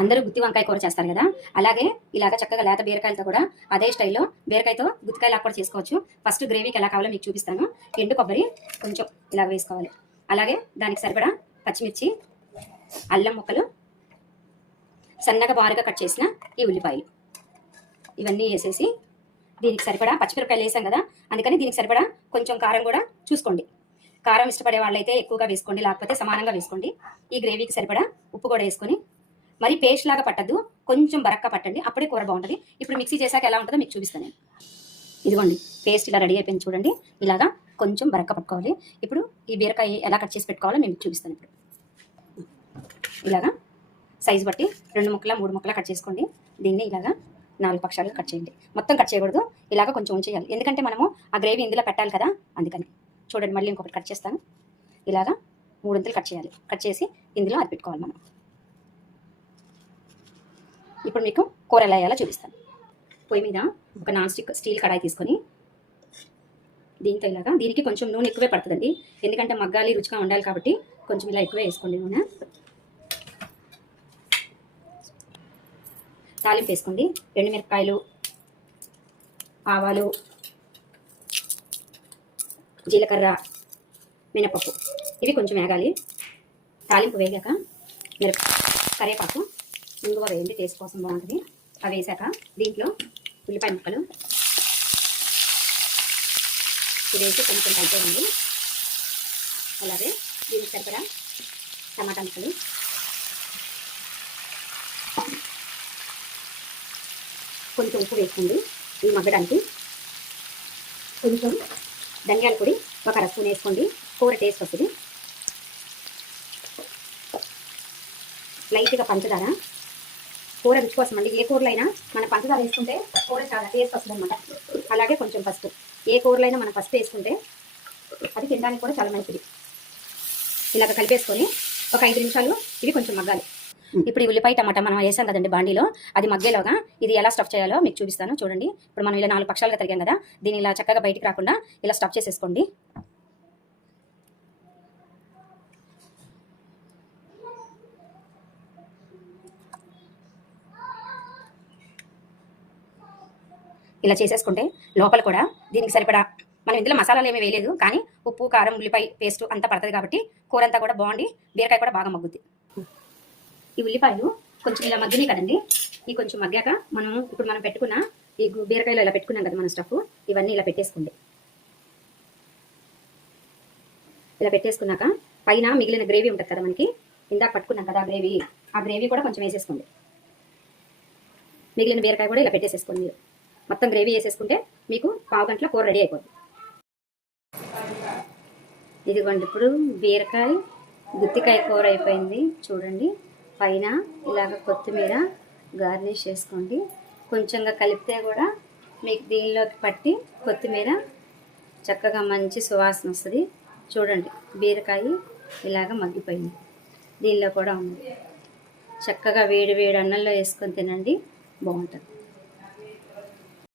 అందరూ గుత్తి వంకాయ కూర చేస్తారు కదా, అలాగే ఇలాగ చక్కగా లేత బీరకాయలతో కూడా అదే స్టైల్లో బీరకాయతో గుత్తికాయలా కూడా చేసుకోవచ్చు. ఫస్ట్ గ్రేవీకి ఎలా కావాలో మీకు చూపిస్తాను. ఎండు కొబ్బరి కొంచెం ఇలాగ వేసుకోవాలి. అలాగే దానికి సరిపడా పచ్చిమిర్చి, అల్లం ముక్కలు, సన్నగా బారుగా కట్ చేసిన ఈ ఉల్లిపాయలు ఇవన్నీ వేసేసి దీనికి సరిపడా పచ్చిమిరపకాయలు వేసాం కదా, అందుకని దీనికి సరిపడా కొంచెం కారం కూడా చూసుకోండి. కారం ఇష్టపడే వాళ్ళైతే ఎక్కువగా వేసుకోండి, లేకపోతే సమానంగా వేసుకోండి. ఈ గ్రేవీకి సరిపడా ఉప్పు కూడా వేసుకొని మరి పేస్ట్ లాగా పట్టద్దు, కొంచెం బరక్కా పట్టండి, అప్పుడే కూర బాగుంటుంది. ఇప్పుడు మిక్సీ చేశాక ఎలా ఉంటుందో మీకు చూపిస్తాను నేను. ఇదిగోండి పేస్ట్ ఇలా రెడీ అయిపోయింది చూడండి. ఇలాగా కొంచెం బరక్క పట్టుకోవాలి. ఇప్పుడు ఈ బీరకాయ ఎలా కట్ చేసి పెట్టుకోవాలో నేను చూపిస్తాను. ఇప్పుడు ఇలాగా సైజు బట్టి 2 ముక్కల 3 ముక్కల కట్ చేసుకోండి. దీన్ని ఇలాగా 4 పక్షాలుగా కట్ చేయండి. మొత్తం కట్ చేయకూడదు, ఇలాగ కొంచెం ఉంచేయాలి, ఎందుకంటే మనము ఆ గ్రేవీ ఇందులో పెట్టాలి కదా, అందుకని. చూడండి మళ్ళీ ఇంకొకటి కట్ చేస్తాను. ఇలాగా 3 వంతులు కట్ చేయాలి. కట్ చేసి ఇందులో అది పెట్టుకోవాలి మనం. ఇప్పుడు మీకు కూర ఎలా వేయాలో చూపిస్తాను. పొయ్యి మీద ఒక నాన్ స్టిక్ స్టీల్ కడాయి తీసుకొని దీంతో ఇలాగా, దీనికి కొంచెం నూనె ఎక్కువే పడుతుందండి, ఎందుకంటే మగ్గాలి రుచిగా ఉండాలి కాబట్టి కొంచెం ఇలా ఎక్కువే వేసుకోండి నూనె. తాలింపు వేసుకోండి. ఎండుమిరపకాయలు, ఆవాలు, జీలకర్ర, మినపప్పు ఇవి కొంచెం వేగాలి. తాలింపు వేగాక కరివేపాకు, ఇంగువ వేయండి, టేస్ట్ కోసం బాగుంటుంది. అవి వేసాక దీంట్లో ఉల్లిపాయ ముక్కలు ఇది వేసి కొంచెం కలిపేయండి. అలాగే దీనికి సరిపడా టమాటా ముక్కలు, కొంచెం ఉప్పు వేసుకోండి ఇవి మగ్గడానికి. కొంచెం ధనియాల పొడి ఒక అర స్పూన్ వేసుకోండి, కూర టేస్ట్ వస్తుంది. లైట్గా పంచదార, కూర రుచి కోసం అండి. ఏ కూరలో అయినా మనం పంచదార వేసుకుంటే కూర చాలా టేస్ట్ వస్తుంది అనమాట. అలాగే కొంచెం పసుపు, ఏ కూరలో అయినా మనం పసుపు వేసుకుంటే అది తినడానికి కూడా చాలా మంచిది. ఇలాగ కలిపేసుకొని ఒక 5 నిమిషాలు ఇవి కొంచెం మగ్గాలి. ఇప్పుడు ఈ ఉల్లిపాయ టమాటా మనం వేసాం కదండి బాండీలో, అది మగ్గేలోగా ఇది ఎలా స్టఫ్ చేయాలో మీకు చూపిస్తాను. చూడండి ఇప్పుడు మనం ఇలా 4 పక్షాలుగా తరిగాం కదా, దీన్ని ఇలా చక్కగా బయటికి రాకుండా ఇలా స్టఫ్ చేసేసుకోండి. ఇలా చేసేసుకుంటే లోపల కూడా దీనికి సరిపడా, మనం ఇందులో మసాలాలు ఏమీ వేయలేదు, కానీ ఉప్పు కారం ఉల్లిపాయ పేస్ట్ అంతా పడుతుంది కాబట్టి కూర అంతా కూడా బాగుండి బీరకాయ కూడా బాగా మగ్గుద్ది. ఈ ఉల్లిపాయలు కొంచెం ఇలా మగ్గినాయి కదండి, ఈ కొంచెం మగ్గాక ఇప్పుడు మనం పెట్టుకున్న ఈ బీరకాయలో ఇలా పెట్టుకున్నాం కదా మన స్టఫ్, ఇవన్నీ ఇలా పెట్టేసుకోండి. ఇలా పెట్టేసుకున్నాక పైన మిగిలిన గ్రేవీ ఉంటుంది కదా మనకి, ఇందాక పట్టుకున్నాం కదా ఆ గ్రేవీ కూడా కొంచెం వేసేసుకోండి. మిగిలిన బీరకాయ కూడా ఇలా పెట్టేసేసుకోండి. మీరు మొత్తం గ్రేవీ వేసేసుకుంటే మీకు పావు గంటలో కూర రెడీ అయిపోతుంది. ఇదిగోండి ఇప్పుడు బీరకాయ గుత్తికాయ కూర అయిపోయింది చూడండి. పైన ఇలాగ కొత్తిమీర గార్నిష్ చేసుకోండి. కొంచెంగా కలిపితే కూడా మీకు దీనిలోకి పట్టి కొత్తిమీర చక్కగా మంచి సువాసన వస్తుంది. చూడండి బీరకాయ ఇలాగ మగ్గిపోయింది, దీనిలో కూడా ఉంది. చక్కగా వేడి వేడి అన్నంలో వేసుకొని తినండి, బాగుంటుంది.